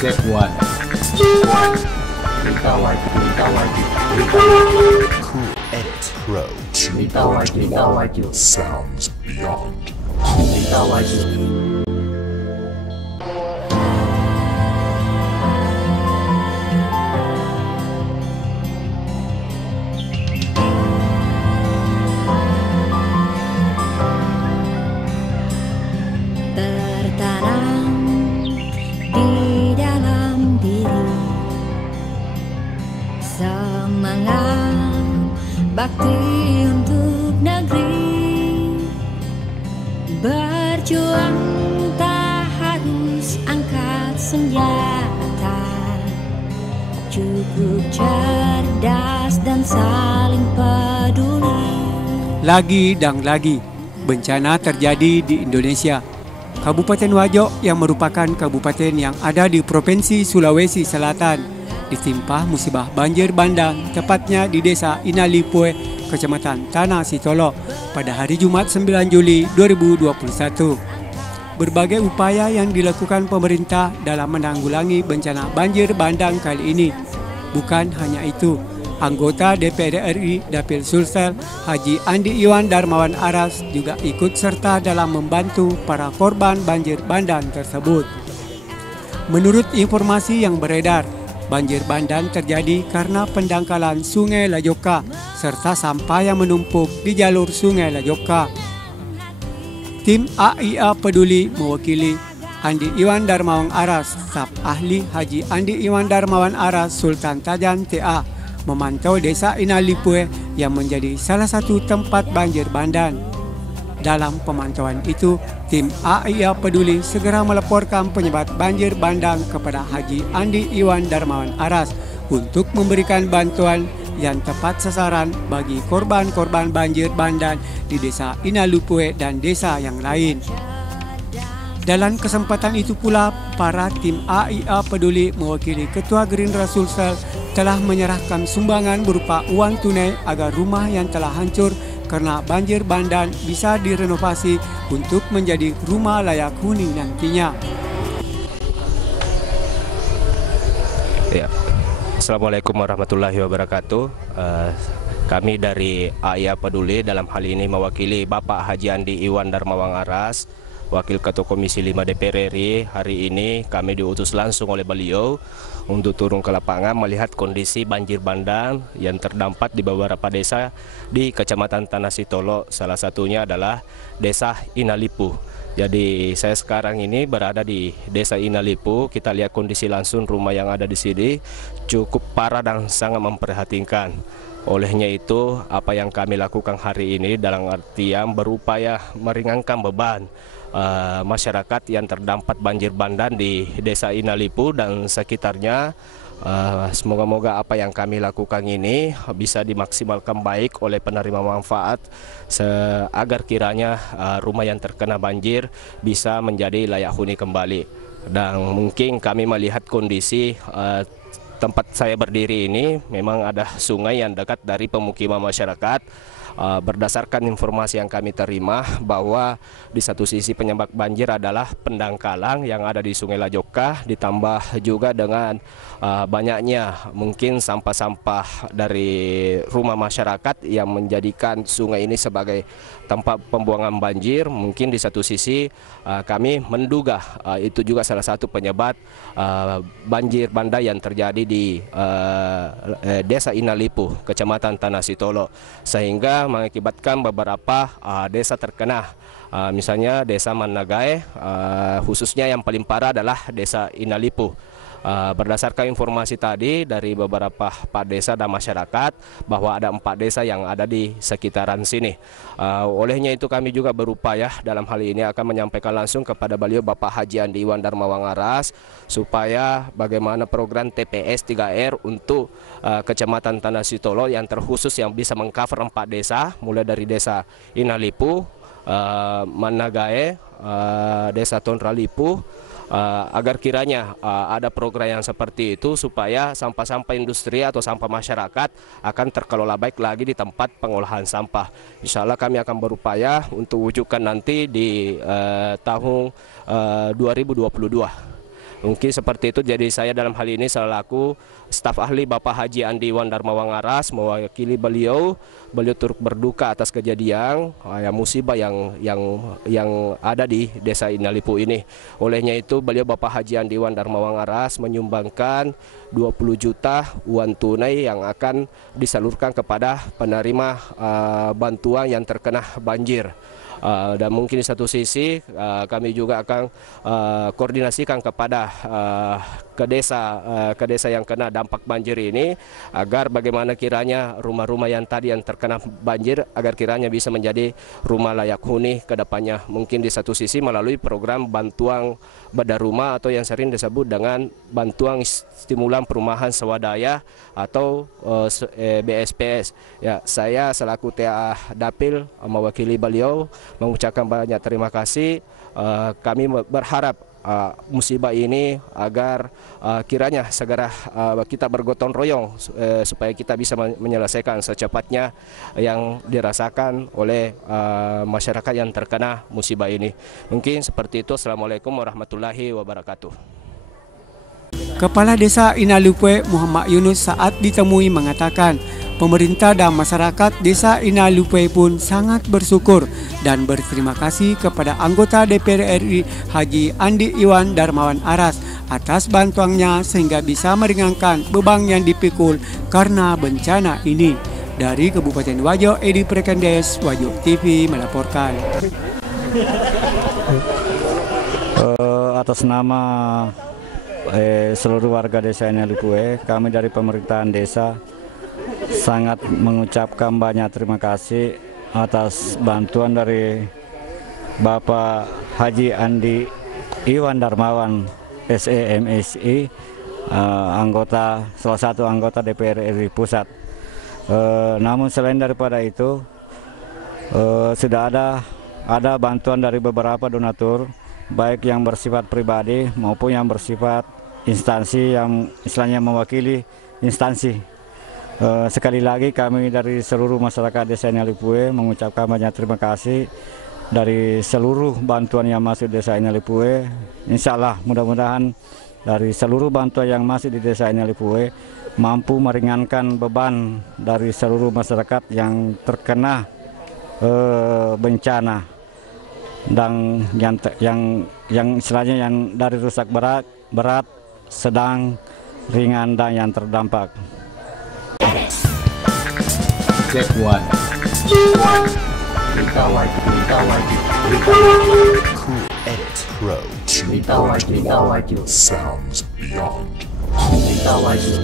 Step 1. Cerita wajib. Cool Edit Pro. Cerita wajib. Sounds beyond. Cerita wajib. Tertanam di dalam diri semangat bakti untuk negeri, berjuang tak harus angkat senjata, cukup cerdas dan saling peduli. Lagi dan lagi bencana terjadi di Indonesia. Kabupaten Wajo yang merupakan kabupaten yang ada di Provinsi Sulawesi Selatan ditimpa musibah banjir bandang, tepatnya di Desa Inalipue, Kecamatan Tanah Sitolo pada hari Jumat 9 Juli 2021. Berbagai upaya yang dilakukan pemerintah dalam menanggulangi bencana banjir bandang kali ini. Bukan hanya itu, anggota DPR RI Dapil Sulsel Haji Andi Iwan Darmawan Aras juga ikut serta dalam membantu para korban banjir bandang tersebut. Menurut informasi yang beredar, banjir bandang terjadi karena pendangkalan Sungai Lajoka serta sampah yang menumpuk di jalur Sungai Lajoka. Tim AIA Peduli mewakili Andi Iwan Darmawan Aras, staf ahli Haji Andi Iwan Darmawan Aras Sultan Tajan TA, memantau Desa Inalipue yang menjadi salah satu tempat banjir bandang. Dalam pemantauan itu, tim AIA Peduli segera melaporkan penyebab banjir bandang kepada Haji Andi Iwan Darmawan Aras untuk memberikan bantuan yang tepat sasaran bagi korban-korban banjir bandang di Desa Inalipue dan desa yang lain. Dalam kesempatan itu pula, para tim AIA Peduli mewakili Ketua Gerindra Sulsel telah menyerahkan sumbangan berupa uang tunai agar rumah yang telah hancur karena banjir bandang bisa direnovasi untuk menjadi rumah layak huni nantinya. Ya. Assalamualaikum warahmatullahi wabarakatuh. Kami dari AIA Peduli dalam hal ini mewakili Bapak Haji Andi Iwan Darmawan Aras, Wakil Ketua Komisi 5 DPR RI. Hari ini kami diutus langsung oleh beliau untuk turun ke lapangan melihat kondisi banjir bandang yang terdampak di beberapa desa di Kecamatan Tanah Sitolo. Salah satunya adalah Desa Inalipu. Jadi saya sekarang ini berada di Desa Inalipu. Kita lihat kondisi langsung rumah yang ada di sini cukup parah dan sangat memprihatinkan. Olehnya itu, apa yang kami lakukan hari ini dalam artian berupaya meringankan beban masyarakat yang terdampak banjir bandang di Desa Inalipu dan sekitarnya. Semoga-moga apa yang kami lakukan ini bisa dimaksimalkan baik oleh penerima manfaat agar kiranya rumah yang terkena banjir bisa menjadi layak huni kembali. Dan mungkin kami melihat kondisi tempat saya berdiri ini memang ada sungai yang dekat dari pemukiman masyarakat. Berdasarkan informasi yang kami terima bahwa di satu sisi penyebab banjir adalah pendangkalan yang ada di Sungai Lajoka, ditambah juga dengan banyaknya mungkin sampah-sampah dari rumah masyarakat yang menjadikan sungai ini sebagai tempat pembuangan banjir. Mungkin di satu sisi kami menduga itu juga salah satu penyebab banjir bandang yang terjadi di Desa Inalipu, Kecamatan Tanah Sitolo, sehingga mengakibatkan beberapa desa terkena. Misalnya Desa Managae, khususnya yang paling parah adalah Desa Inalipu. Berdasarkan informasi tadi dari beberapa Pak Desa dan masyarakat bahwa ada 4 desa yang ada di sekitaran sini. Olehnya itu kami juga berupaya dalam hal ini akan menyampaikan langsung kepada beliau Bapak Haji Andi Iwan Darmawan Aras supaya bagaimana program TPS 3R untuk Kecamatan Tanah Sitolo yang terkhusus yang bisa mengcover 4 desa mulai dari Desa Inalipu, Managae, Desa Tonralipu, agar kiranya ada program yang seperti itu supaya sampah-sampah industri atau sampah masyarakat akan terkelola baik lagi di tempat pengolahan sampah. Insya Allah kami akan berupaya untuk wujudkan nanti di tahun 2022. Mungkin seperti itu. Jadi saya dalam hal ini selaku staf ahli Bapak Haji Andi Iwan Darmawan Aras mewakili beliau turut berduka atas kejadian musibah yang ada di Desa Inalipu ini. Olehnya itu beliau Bapak Haji Andi Iwan Darmawan Aras menyumbangkan 20 juta uang tunai yang akan disalurkan kepada penerima bantuan yang terkena banjir. Dan mungkin di satu sisi kami juga akan koordinasikan kepada ke desa yang kena dampak banjir ini, agar bagaimana kiranya rumah-rumah yang tadi yang terkena banjir agar kiranya bisa menjadi rumah layak huni ke depannya. Mungkin di satu sisi melalui program bantuan bedah rumah atau yang sering disebut dengan bantuan stimulan perumahan swadaya atau BSPS. Ya, saya selaku TA Dapil mewakili beliau mengucapkan banyak terima kasih. Kami berharap musibah ini agar kiranya segera kita bergotong royong supaya kita bisa menyelesaikan secepatnya yang dirasakan oleh masyarakat yang terkena musibah ini. Mungkin seperti itu. Assalamualaikum warahmatullahi wabarakatuh. Kepala Desa Inalipu Muhammad Yunus saat ditemui mengatakan pemerintah dan masyarakat Desa Inalipu pun sangat bersyukur dan berterima kasih kepada anggota DPR RI Haji Andi Iwan Darmawan Aras atas bantuannya sehingga bisa meringankan beban yang dipikul karena bencana ini. Dari Kabupaten Wajo, Edi Prekendes, Wajo TV melaporkan. Atas nama seluruh warga Desa Inalipu, kami dari pemerintahan desa sangat mengucapkan banyak terima kasih atas bantuan dari Bapak Haji Andi Iwan Darmawan SEMSI, salah satu anggota DPR RI Pusat. Namun selain daripada itu sudah ada bantuan dari beberapa donatur, baik yang bersifat pribadi maupun yang bersifat instansi yang istilahnya mewakili instansi. Sekali lagi kami dari seluruh masyarakat Desa Inalipu mengucapkan banyak terima kasih dari seluruh bantuan yang masuk Desa Inalipu. Insya Allah mudah-mudahan dari seluruh bantuan yang masuk di Desa Inalipu mampu meringankan beban dari seluruh masyarakat yang terkena bencana dan yang istilahnya yang dari rusak berat, sedang, ringan dan yang terdampak. Check one. Berita wajib. Crew Edit Pro 2. Berita wajib. Sounds beyond. Berita wajib.